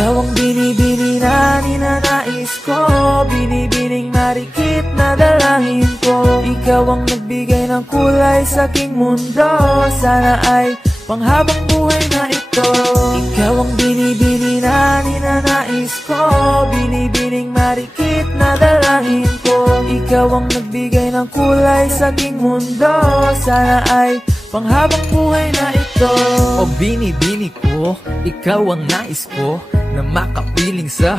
Ikaw ang binibini na ninanais ko, binibining marikit na dalangin ko. Ikaw ang nagbigay ng kulay sa aking mundo, sana ay panghabang buhay na ito. Ikaw ang binibini na ninanais ko, binibining marikit na dalangin ko. Ikaw ang nagbigay ng kulay sa aking mundo, sana ay panghabang buhay na ito. O binibini ko, ikaw ang nais ko na makapiling sa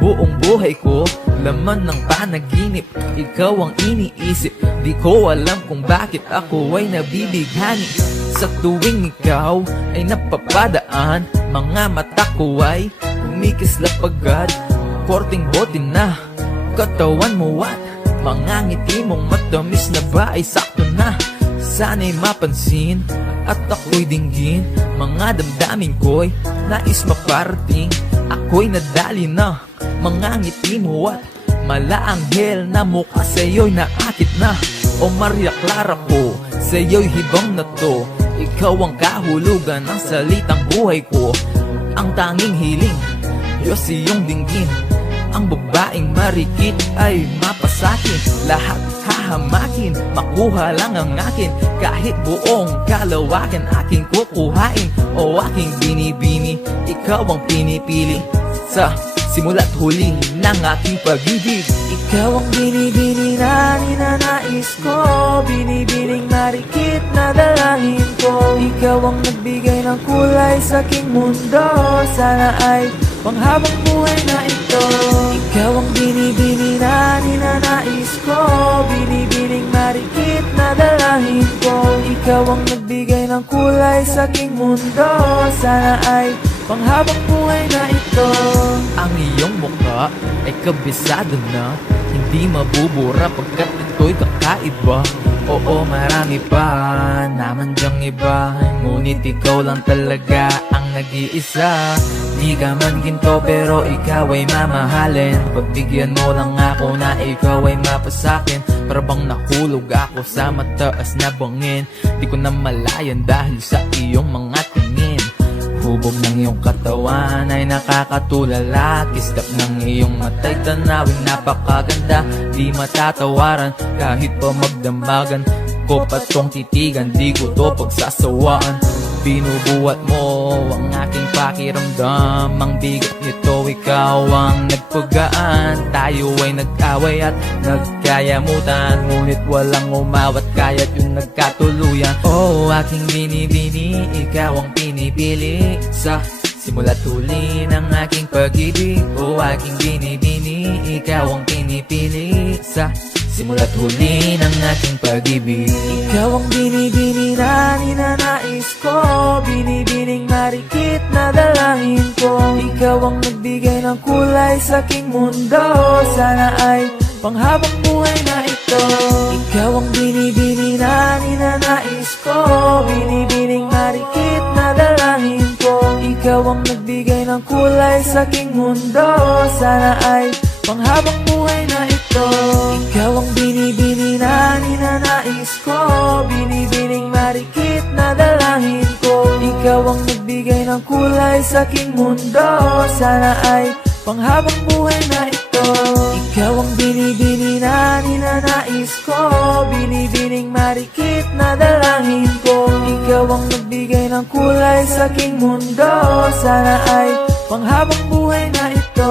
buong buhay ko. Laman ng panaginip, ikaw ang iniisip. Di ko alam kung bakit ako ay nabibighani. Sa tuwing ikaw ay napapadaan, mga mata ko ay kumikislap agad. Korting bote na katawan mo at mga ngiti mong matamis na ba ay sakto na. Sana'y mapansin at ako'y dinggin, mga damdamin ko'y nais maparating. Ako'y nadali na mga ngiti mo at malaanghel na mukha sa'yo'y naakit na. O Maria Clara ko, sa'yo'y hibang na to. Ikaw ang kahulugan ng salitang buhay ko. Ang tanging hiling, Diyos iyong dinggin. Ang babaeng marikit ay mapasakin. Lahat hahamakin, makuha lang ang akin. Kahit buong kalawakan aking kukuhain. O aking binibini, ikaw ang pinipili. Sa simula't huli ng aking pag-ibig. Ikaw ang binibini na ninanais ko, binibining marikit na dalangin ko. Ikaw ang nagbigay ng kulay sa aking mundo, sana ay panghabang buhay na ito. Ikaw ang binibini na ninanais ko, binibining marikit na dalangin ko. Ikaw ang nagbigay ng kulay sa aking mundo, sana ay panghabang buhay na ito. Ang iyong mukha ay kabisado na, hindi mabubura pagkat ito'y kakaiba. Oo, marami pa naman dyang iba, ngunit ikaw lang talaga ang nag-iisa. Di ka man ginto pero ikaw ay mamahalin. Pagbigyan mo lang ako na ikaw ay mapasakin. Para bang nahulog ako sa mataas na bangin. Di ko na malayan dahil sa iyong mga tingin. Hubog ng iyong katawan ay nakakatulala. Kislap ng iyong matay tanawin napakaganda. Di matatawaran kahit pa magdamagan ko patong titigan. Di ko to pagsasawaan. Binubuhat mo ang aking pakiramdam. Ang bigat nito ikaw ang nagpagaan. Tayo ay nag-away at nagkayamutan, ngunit walang umawat kaya't yung nagkatuluyan. Oh, aking binibini, ikaw ang pinipili. Sa simula't huli ng aking pag-ibig. Oh, aking binibini, ikaw ang pinipili. Sa simula't huli ng aking pag-ibig. Ikaw ang binibini na ninanais ko, binibining marikit na dalangin ko. Ikaw ang nagbigay ng kulay sa aking mundo, sana ay panghabang buhay na ito. Ikaw ang binibini na ninanais ko, binibining marikit na dalangin ko. Ikaw ang nagbigay ng kulay sa aking mundo, sana ay panghabang buhay na ito. Ikaw ang binibini na ninanais ko, binibining marikit na dalangin ko. Ikaw ang nagbigay ng kulay sa aking mundo, sana ay panghabang buhay na ito. Ikaw ang binibini na ninanais ko, binibining marikit na dalangin ko. Ikaw ang nagbigay ng kulay sa aking mundo, sana ay panghabang buhay na ito.